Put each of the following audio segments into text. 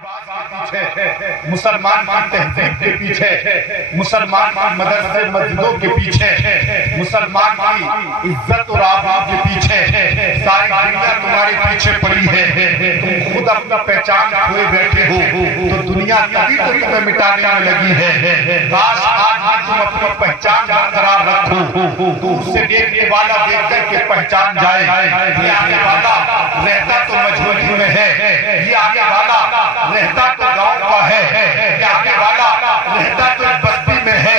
पीछे, मुसलमान की तहजीब के पीछे, मुसलमान की मदरसे मस्जिदों के पीछे, मुसलमान की इज्जत और आबरू के पीछे सारी दुनिया तुम्हारे पीछे पड़ी है। तुम खुद अपनी पहचान खोए बैठे हो तो दुनिया तभी तो तुम्हें मिटाने में लगी है। काश आज भी तुम अपनी पहचान बरकरार रखो तो उससे देखने वाला देख करके पहचान जाए ये आने वाला रहता तो मजबूरी में है, ये आने वाला रहता तो गांव का है, ये आने वाला रहता तो बस्ती में है।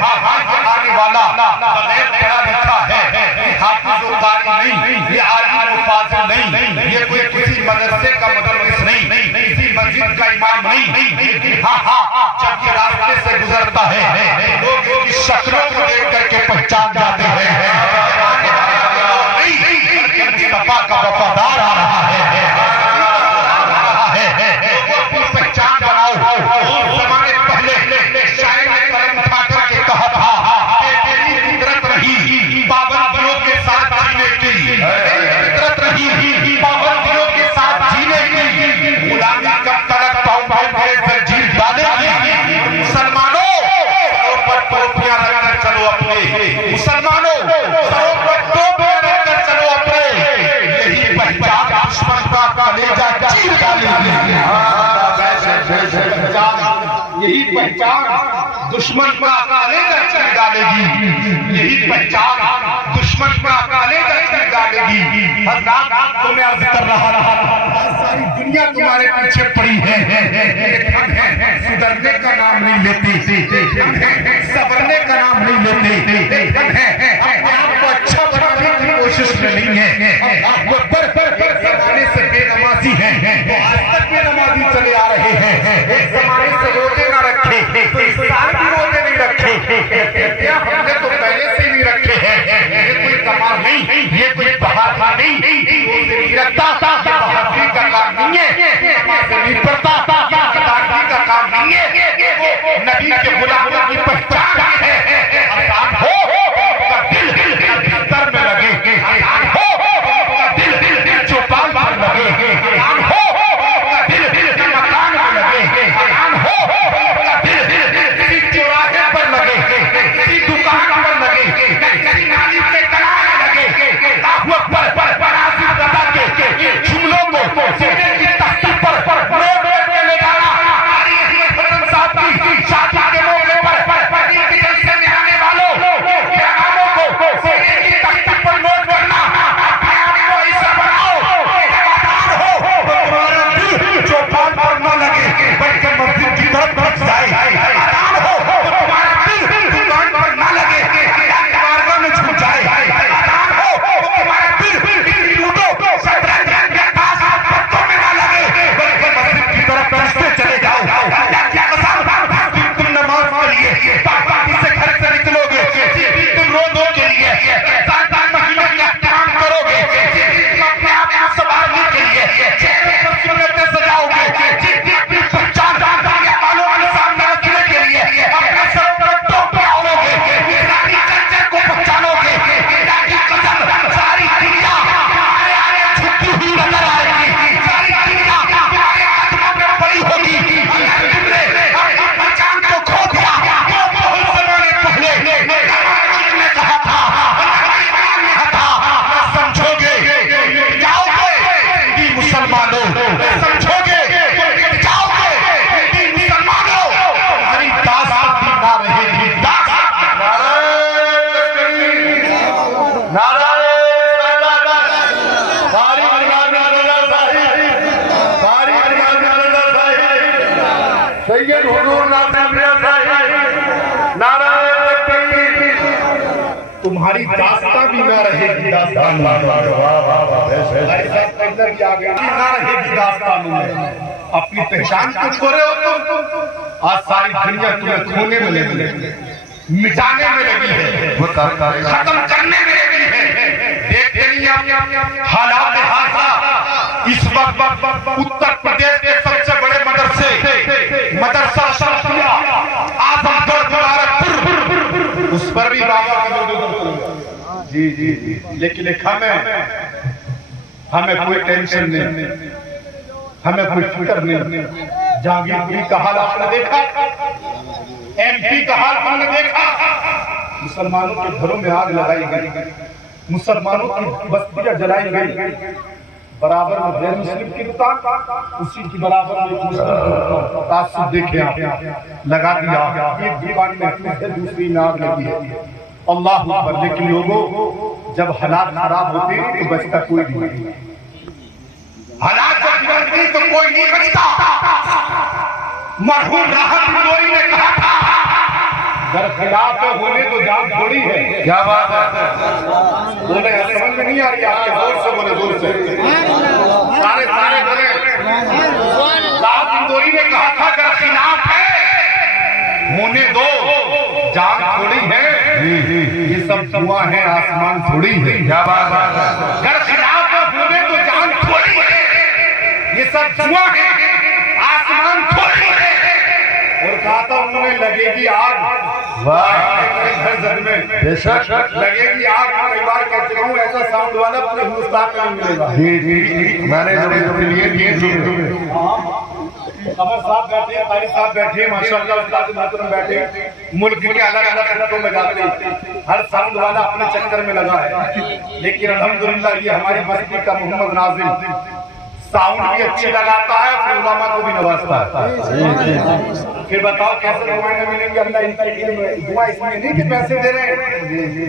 हाँ हाँ ये आने वाला बगैर पढ़ा लिखा है, ये हाफिज व कारी नहीं, ये आलिम व फाजिल नहीं, ये कोई किसी मदरसे का मुदर्रिस नहीं, किसी मस्जिद का इमाम नहीं, लेकिन हाँ हाँ जब ये रास्ते से गुजरता है लोग इसकी शक्लों को देख करके पहचान जाते हैं मुस्तफा का वफादार आ रहा है। पहचान बनाओ। जमाने पहले शायर ने कलम उठा करके कहा था मेरी फितरत रही पाबंदियों के साथ जीने की, फितरत रही पाबंदियों के साथ जीने की, गुलामी कब तलक पाऊं मेरे जंजीर डाले की। मुसलमानों सरों पर टोपियां रखकर चलो अपने, मुसलमानों सरों पर टोपियां रखकर चलो अपने, यही पहचान दुश्मन का कलेजा चीर डालेगी। यही पहचान दुश्मन का कलेजा चीर डालेगी, यही पहचान दुश्मन का कलेजा चीर डालेगी। हज़रात तुम्हें अर्ज कर रहा सारी दुनिया तुम्हारे पीछे पड़ी है, सुधरने का नाम नहीं लेती, सबरने का नाम नहीं लेते, अपने आप को अच्छा बनाने की कोशिश में नहीं है। वो जमाने से बेनमाजी है तो आज तक बेनमाजी चले आ रहे हैं। एक जमाने से रोजे ना रखे तो इस साल भी रोजे नहीं रखे, क्या हमने तो पहले से नहीं रखे हैं। ये कोई कमाल नहीं, ये कोई बहादुरी नहीं, रोजे नहीं रखता बहादुरी का काम नहीं है, नमाज नहीं पढ़ता बहादुरी का काम नहीं है, वो नबी के गुलामों की पहचान है। आसान हो उनका दिल बिस्तर में लगे, आसान हो उनका दिल चौपाल पर लगे, आसान हो उनका दिल मकान में लगे, आसान हो उनका दिल किसी चौराहे पर लगे, किसी दुकान पर लगे, किसी नाली के किनारे लगे, ताकू पर बरासी बता के जुमलों को सीने की तख्ती पर रोड पे ले जाना। हमारी हसन साहब की शादी के मौके पर इनके जलसे में आने वालों पैगामों को सीने की तख्ती पर नोट करना। अपने आप को ऐसा बनाओ वफादार हो तो तुम्हारा दिल चौपाल पर न लगे बल्कि मस्जिद की तरफ बढ़ जाए, आसान हो तो तुम्हारा दिल दुकान पर न लगे बारगाह में छूट जाए, आसान हो तो तुम्हारा दिल लूटो शतरंज के खास पत्तों में न लगे बल्कि मस्जिद की तरफ बढ़ते चले जाओ। तुम नमाज पढ़िए, पाबंदी से घर से निकलोगे, तुम रोजों के लिए सात महीने का काम करोगे, तुम अपने आप को संभालने के लिए चेहरे पर सुन्नतें सजाओगे, अपनी पहचान वालों के सामने रखने के लिए अपने सर पर टोपी ओढ़ोगे, इस्लामी कल्चर को पहचानोगे, दाढ़ी कलम सारी दुनिया छुपी हुई नजर आएगी, सारी दुनिया आत्मा में पड़ी होगी। अगर तुमने अपनी पहचान को खो दिया तो बहुत जमाने पहले ने कहा था समझोगे जाओगे कि मुसलमानों, समझोगे जाओगे कि मुसलमानों, हमारी दास्तान ना रहेगी। सैयद हुजूर तुम्हारी दास्तां भी ना रहेगी, दास्तान ना रहेगी दास्तान में। अपनी पहचान को छोड़े हो तुम, आज सारी दुनिया तुम्हें खोने में लगी है, मिटाने में लगी है, खत्म करने में लगी है। देखते नहीं हालात इस वक्त उत्तर प्रदेश के सबसे बड़े मदरसा शरफिया आजमगढ़ मुबारकपुर, उस पर भी बाबा जी लेकिन हमें कोई टेंशन नहीं। हमें कोई फिक्र नहीं। जहांगीरपुरी का हाल आपने देखा, MP का हाल हमने देखा। मुसलमानों के घरों में आग लगाई गई, मुसलमानों की बस्तियां जलाई गई, बराबर में गैर मुस्लिम की दुकान, उसी की बराबर में मुस्लिम तासुब देखे आप लगा दिया। एक दुकान में दूसरी में आग लगी है। अल्लाह अकबर। लेकिन लोगों, जब हालात खराब होते हैं तो बचता कोई नहीं, हालात जब बिगड़ते तो कोई नहीं बचता। मरहूम राहत इंदौरी ने कहा था, अगर खिलाफ होने तो जान थोड़ी है। क्या बात है, बोले समझ में नहीं आ रही आपके, जोर से बोले, जोर से सारे सारे बोले। राहत इंदौरी ने कहा था, अगर खिलाफ है होने दो, जान थोड़ी है, ये सब धुआं है, आसमान थोड़ी है। क्या बात है, अगर खिलाफ होने तो जान थोड़ी है, ये सब धुआं है, आसमान थोड़ी है। और कहा था उन्होंने, लगेगी आग घर में, बेशक लगेगी आग। कई बार कह चुका हूँ, ऐसा साउंड वाला पूरे हिंदुस्तान में नहीं मिलेगा। मैंने कमर साहब बैठे, तारी साहब बैठे, माशाअल्लाह उस्ताद मोहतरम बैठे, मुल्क के अलग अलग खिताबों में जाते हैं, हर साउंड वाला अपने चक्कर में लगा है। लेकिन अल्हम्दुलिल्लाह ये हमारी बस्ती का मोहम्मद नाजिम साउंड भी अच्छी लगाता है, फिर उलामा को भी नवाजता है। फिर बताओ कैसे नुमाइंदे मिलेंगे अल्लाह इनकी दुआ इसलिए नहीं कि पैसे दे रहे हैं,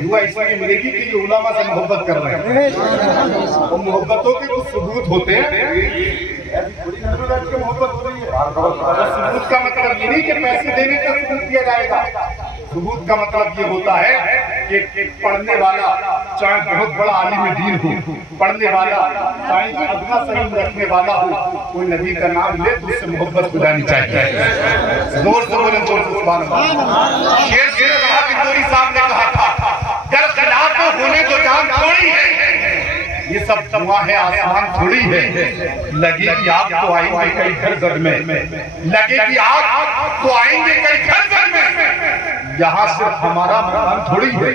दुआ इसलिए मिलेगी कि ये उलामा से मोहब्बत कर रहे हैं। और मोहब्बतों के कुछ सबूत होते हैं, मोहब्बत हो रही है। सबूत का मतलब ये नहीं कि पैसे देने का सबूत दिया जाएगा। सबूत का मतलब ये होता है कि पढ़ने वाला चाहे बहुत बड़ा आलिम दीन हो, पढ़ने वाला चाहे अदना सलीम रखने वाला हो, कोई नबी का नाम ले तो उससे मोहब्बत हो जानी चाहिए। जोर से बोले, जोर से सुभान अल्लाह। शेर शेर राहत इंदौरी साहब ने कहा था, अगर खिलाफ होने तो जान थोड़ी है, ये सब धुआं है, आसमान थोड़ी है। लगेगी आग तो आएंगे कई घर घर में, लगेगी आग तो आएंगे कई घर घर में। यहाँ सिर्फ हमारा मकान थोड़ी है,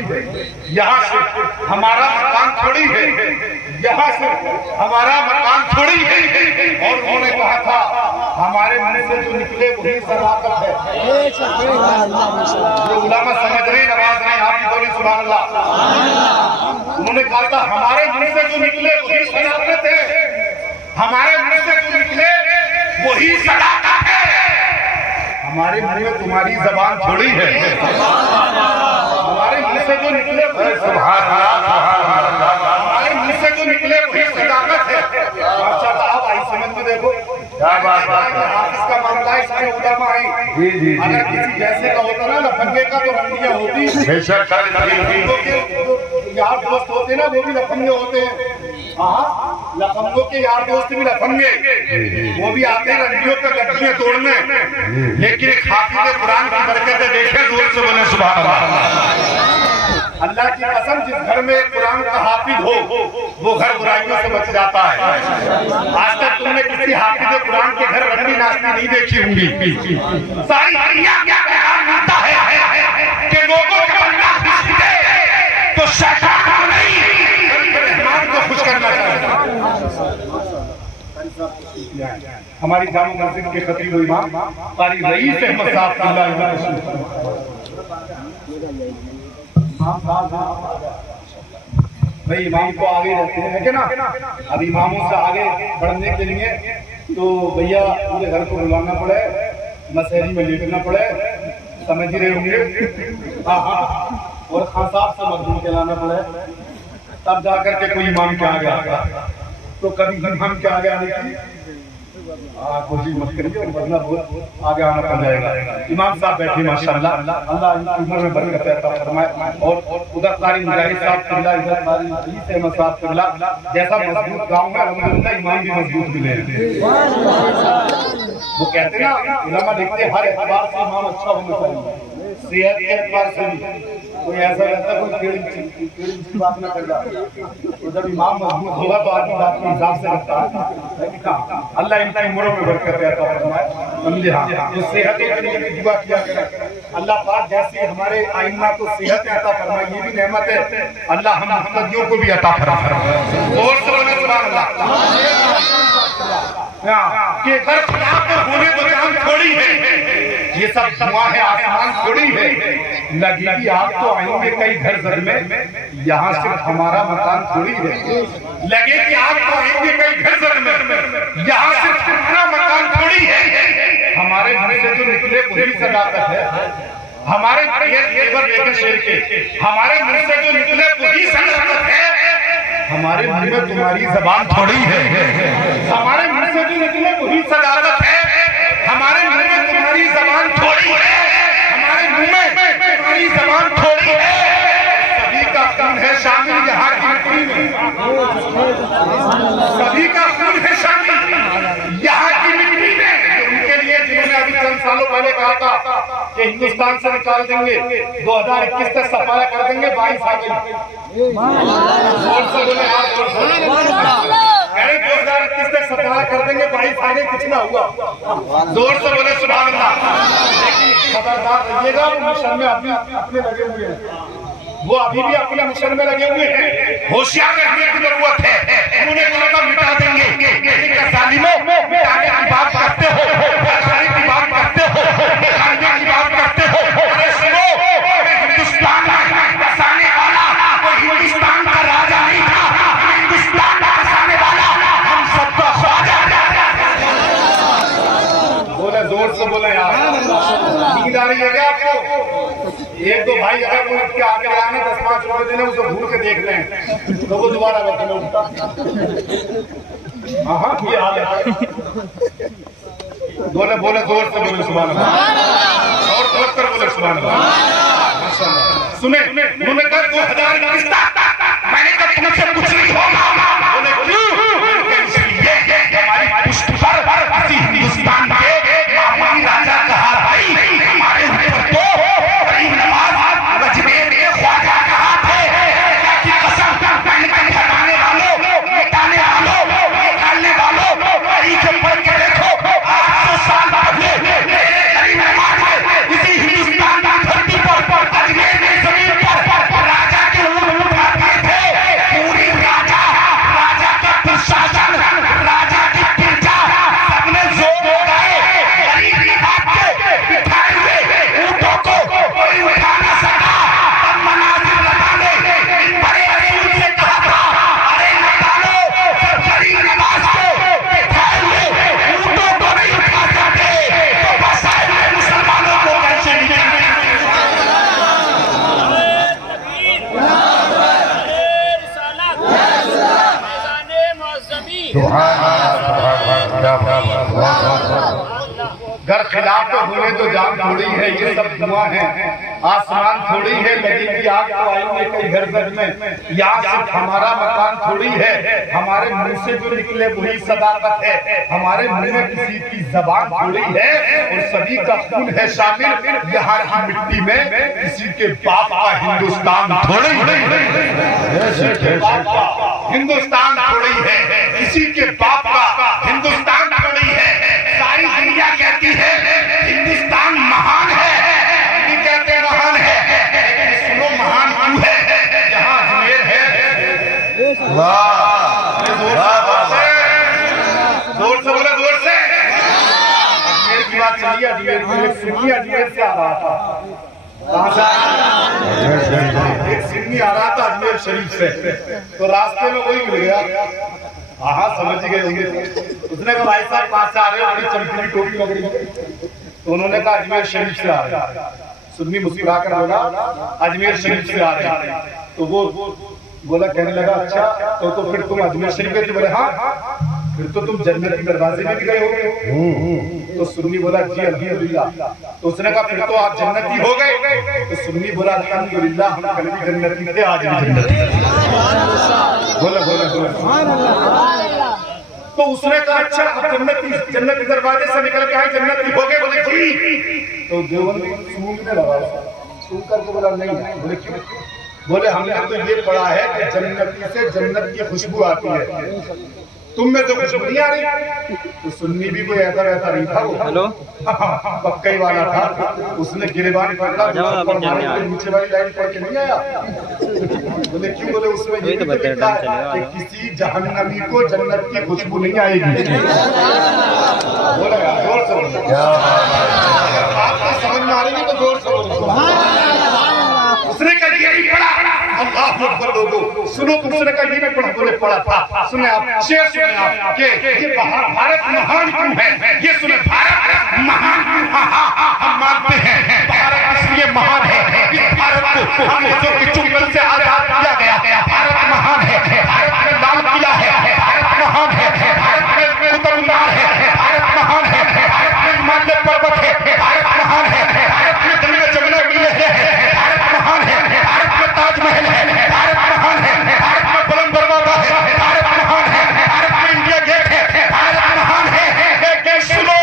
यहाँ सिर्फ हमारा मकान थोड़ी है, यहाँ सिर्फ हमारा मकान थोड़ी है। और उन्होंने कहा था, हमारे मुंह से जो निकले वही सदाकत है। जो उलामा समझ रहे, नवाज रहे, आप भी बोले सुभान अल्लाह। उन्होंने कहा था, हमारे मुंह से जो निकले वही सदाकत है, हमारे मुंह से जो निकले वही सदाकत है। हमारे मुंह में तुम्हारी जबान थोड़ी है, हमारे मुंह से जो निकले हमारे मुंह से जो निकले वही सदाकत है। आप आई समझ में देखो, क्या बात है। इसका मामला है, इसमें उलमा है। अगर किसी जैसे का होता ना लफंगे का, तो रंडियां होती, यार दोस्त होते ना वो भी लफंगे होते हैं। हाँ, लफंगों के यार दोस्त भी लफंगे, वो भी आते हैं रंडियों पे गड्ढियां तोड़ने। लेकिन एक हाफिज़ कुरान की बरकतें देखें, जोर से बोले सुभान अल्लाह। अल्लाह की कसम, जिस घर में कुरान का हाफिज हो वो घर बुराइयों से बच जाता है। आज तक तुमने किसी हाफिज कुरान के घर रंडी नाचती नहीं देखी होंगी। सारी दुनिया क्या पैगाम मिलता है कि लोगों का अल्लाह खुश दे तो शैतान को नहीं, मेहमान को खुश करना चाहिए। हमारी जामा मस्जिद के खतीब इमाम कारी रईस अहमद साहब भाई, इमाम को आगे रहते हैं ना। अब इमामों से आगे बढ़ने के लिए तो भैया पूरे घर को बुलाना पड़े, मसहरी में लेटना पड़े, समझ ही रहे होंगे। हाँ, और खान साहब से मजदूर कहलाना पड़े, तब जाकर के कोई इमाम के आगे आएगा। तो कभी इमाम के आगे आने की कोशिश मत करिए, वरना बहुत आगे आना पड़ जाएगा। इमाम साहब बैठे माशाअल्लाह, अल्लाह इनकी उम्र में बरकत अता फरमाए। और उधर कारी मुजाहिद साहब किबला, इधर कारी रईस अहमद साहब किबला। जैसा मजबूत गांव में अल्हम्दुलिल्लाह इमाम भी मजबूत मिले। वो कहते ना, उलमा लिखते हर एतबार से इमाम अच्छा होना चाहिए, सेहत के एतबार से भी। कोई ऐसा रहता है कोई टेढ़ी बात ना करता, तो जब इमाम मजबूत होगा तो आदमी बात के हिसाब से रखता है। अल्लाह इनकी उम्रों में बरकत अता फरमाए, समझे। हाँ, तो सेहत के लिए दुआ किया करें। अल्लाह पाक जैसे हमारे आइम्मा को सेहत अता फरमाए, ये भी नेमत है, अल्लाह हम मुहम्मदियों को भी अता फरमाए। और सुभान अल्लाह। कि घर खिलाफ होने तो जान थोड़ी है, ये सब धुआं है, आसमान थोड़ी है। लगेगी आग तो आएंगे कई घर घर में, यहाँ सिर्फ हमारा मकान थोड़ी है। लगे कि आग तो आएंगे कई घर घर में, यहाँ सिर्फ हमारा मकान थोड़ी है। हमारे घर से जो निकले वही सदाकत है, हमारे शेर के हमारे मुंह से जो निकले वही सदाकत है। हमारे मुंह में तुम्हारी जबान थोड़ी है, हमारे मुंह से जो निकले वही सदाकत है। हमारे मुंह में तुम्हारी जबान थोड़ी है, हमारे मुंह में तुम्हारी जबान थोड़ी है। सभी का खून है शामिल यहाँ की मिट्टी में, सभी का खून है शामिल यहाँ की मिट्टी में। उनके लिए जिन्होंने अभी चंद सालों पहले कहा था कि हिंदुस्तान से निकाल देंगे, 2021 तक सफाया कर देंगे, 22 आ गई। जोर से बोले यार, जोर से 2021 तक सफाया कर देंगे, 22 आ गई, कितना हुआ? जोर से बोले सुभान अल्लाह। लेकिन खबरदार रहिएगा, वो मिशन में अपने लगे हुए हैं, वो अभी भी अपने मिशन में लगे हुए हैं। होशियार रहने की जरूरत है। उन्होंने कहा था मिटा देंगे, मिटाने की बात करते हो, मिटाने की बात करते हो, मिटाने की बात करते हो। अरे सुनो, हिंदुस्तान बसाने वाला कोई हिंदुस्तान का राजा नहीं था, हिंदुस्तान बसाने वाला हम सबका ख्वाजा। बोले जोर से बोले यार, नींद आ रही है क्या आपको? एक दो भाई अगर कोई उसके आगे आने 10-5 रुपए देने, उसे भूल के देख लें तो वो दोबारा बैठे में उठता। हाँ ये हाल है। बोले बोले जोर से बोले सुभान अल्लाह, और जोर कर बोले सुभान अल्लाह। सुने उन्होंने कहा 2021 मैंने कहा तुमसे कुछ नहीं होगा। बोले क्यों? इसलिए हमारी पुष्ट पर किसी हिंदुस्तान के मामूली राजा कहा भाई, हमारे ऊपर तो घर खिलाफ होने तो जान थोड़ी है, ये सब धुआं है, आसमान थोड़ी है। लगेगी आग तो आएंगे कई घर घर में, यहाँ सिर्फ हमारा मकान थोड़ी है। हमारे मुंह से जो निकले वही सदाकत है, हमारे मुंह में किसी की जबान थोड़ी है। और सभी का खून है शामिल यहाँ की मिट्टी में, किसी के बाप का हिंदुस्तान थोड़ी हिंदुस्तान थोड़ी है, किसी के बाप का हिंदुस्तान थोड़ी है। सारी दुनिया कहती है हिंदुस्तान महान है, हम भी कहते हैं महान है, लेकिन सुनो महान क्यों है? यहाँ अजमेर है। जोर से बोले, जोर से। अजमेर की बात चलिए, अजमेर में एक सिन्नी अजमेर से आ रहा था। कहाँ से? एक सिन्नी आ रहा था अजमेर शरीफ से, तो रास्ते में वही मिल गया। हाँ समझ गए होंगे। उसने कहा भाई साहब कहाँ से आ रहे हो, बड़ी चमकीली टोपी लग रही है। तो उन्होंने कहा अजमेर शरीफ से आ रहे हैं। सुन्नी मुस्कुरा कर बोला अजमेर शरीफ से आ रहे हैं। तो वो बोला, कहने लगा अच्छा तो फिर तुम अजमेर शरीफ गए? बोले हाँ, फिर तो तुम जन्नत के दरवाजे में भी गए होगे। तो सुन्नी बोला जी अल्हम्दुलिल्लाह। तो उसने कहा फिर तो आप जन्नती हो गए? तो सुन्नी बोला अल्हम्दुलिल्लाह, हम कल भी जन्नती थे, आज भी जन्नती। बोला बोला बोला। तो उसने कहा अच्छा आप जन्नत के दरवाजे से निकल के आए, जन्नती हो गए? बोले जी। तो देवबंद सूंघने लगा, सूंघ करके बोला नहीं। बोले क्यों? बोले हमने तो ये पढ़ा है कि जन्नती से जन्नत की खुशबू आती है, तुम में तो खुशबू नहीं आ रही। तो सुन्नी भी कोई ऐसा वैसा नहीं था, वो हेलो पक्का वाला था। उसने गिरबान पकड़ा, नीचे वाली लाइन पढ़ के नहीं आया। बोले क्यों? बोले उसमें ये तो लिखा है कि किसी जहन्नमी को जन्नत की खुशबू नहीं आएगी। बोला यार जोर से बोलो, आपको समझ में आ रही है तो जोर से बोलो। उसने कहा ये नहीं पढ़ा। अल्लाह अकबर लोगों सुनो, दूसरे का ये नहीं पढ़ा। बोले पढ़ा था। सुने आप शेर सुने आप कि ये भारत महान क्यों है? ये सुने भारत महान क्यों? हम मानते हैं भारत इसलिए महान है, इस भारत को अंग्रेजों के चुंगल से आजाद किया गया। भारत महान है, भारत में लाल किला है, भारत महान है, भारत में कुतुब मीनार है, भारत महान है, भारत में हिमालय पर्वत है, भारत महान है, भारत में गंगा जमुना मिले हैं, भारत महान है, भारत में ताजमहल है, भारत महान है, भारत में बुलंद दरवाजा है, भारत महान है, भारत में इंडिया गेट है, भारत महान है। लेकिन सुनो,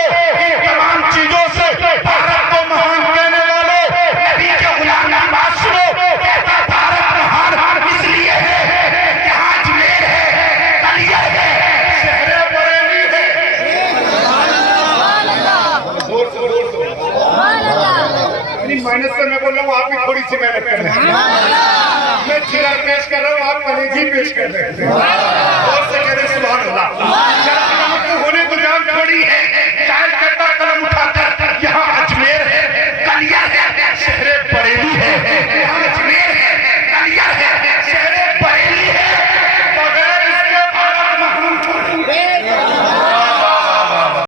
इन तमाम चीजों से भारत को महान कहने वाले नबी के गुलाम की बात सुनो। भारत महान इसलिए है यहाँ अजमेर है, अलिगढ़ है, शहर बरेली है। जोर से मेहनत से मैं बोल रहा हूँ, आप भी थोड़ी सी मेहनत कर रहे हैं। मैं चिराग पेश कर रहा हूँ, आप कलेजी पेश कर रहे हैं। और से कह रहे सुभान अल्लाह।